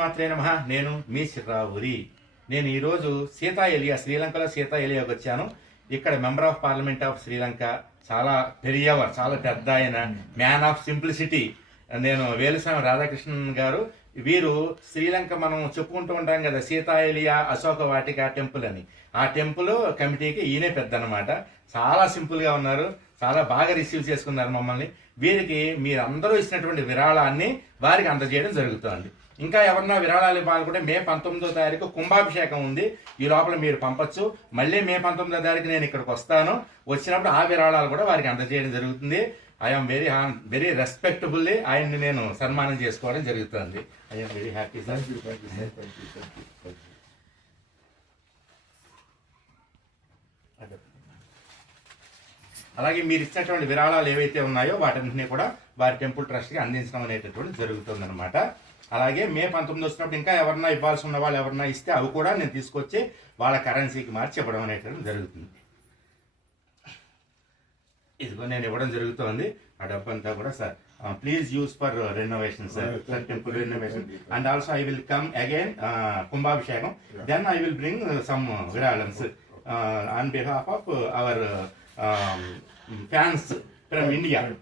శ్రీమాత్రే నమ. నేను మీ శ్రీరావురి నేను ఈరోజు సీతా ఎలియా శ్రీలంకలో సీతా ఎలియాకి వచ్చాను. ఇక్కడ member of parliament of Sri Lanka చాలా పెరియవర్ చాలా పెద్ద ఆయన మ్యాన్ ఆఫ్ సింప్లిసిటీ. నేను వేలుస్వామి రాధాకృష్ణన్ గారు. వీరు శ్రీలంక మనం చెప్పుకుంటూ ఉంటాం కదా సీతా ఎలియా అశోక వాటిక టెంపుల్ అని. ఆ టెంపుల్ కమిటీకి ఈయనే పెద్ద అనమాట చాలా సింపుల్గా ఉన్నారు. చాలా బాగా రిసీవ్ చేసుకున్నారు మమ్మల్ని. వీరికి మీరందరూ ఇచ్చినటువంటి విరాళాన్ని వారికి అందజేయడం జరుగుతుంది. ఇంకా ఎవరన్నా విరాళాలు ఇవ్వాలనుకుంటే మే పంతొమ్మిదో తారీఖు కుంభాభిషేకం ఉంది. ఈ లోపల మీరు పంపచ్చు. మళ్ళీ మే పంతొమ్మిదో తారీఖు నేను ఇక్కడికి వస్తాను. వచ్చినప్పుడు ఆ విరాళాలు కూడా వారికి అందజేయడం జరుగుతుంది. ఐఎమ్ వెరీ వెరీ రెస్పెక్టబుల్లీ ఆయన్ని నేను సన్మానం చేసుకోవడం జరుగుతుంది. ఐఎమ్ వెరీ హ్యాపీ సార్ అలాగే మీరు ఇచ్చినటువంటి విరాళాలు ఏవైతే ఉన్నాయో వాటన్నింటినీ కూడా వారి టెంపుల్ ట్రస్ట్కి అందించడం అనేటటువంటి జరుగుతుందన్నమాట. అలాగే మే పంతొమ్మిది వచ్చినప్పుడు ఇంకా ఎవరన్నా ఇవ్వాల్సి ఉన్న వాళ్ళు ఎవరన్నా ఇస్తే అవి కూడా నేను తీసుకొచ్చి వాళ్ళ కరెన్సీకి మార్చి ఇవ్వడం అనేటటువంటి జరుగుతుంది. ఇదిగో నేను ఇవ్వడం జరుగుతోంది. ఆ డబ్బంతా కూడా sir please use for renovation sir sir temple renovation and also I will come again kumbhabhishekam. Then I will bring some విరాళమ్స్ on behalf of our um, fans from India.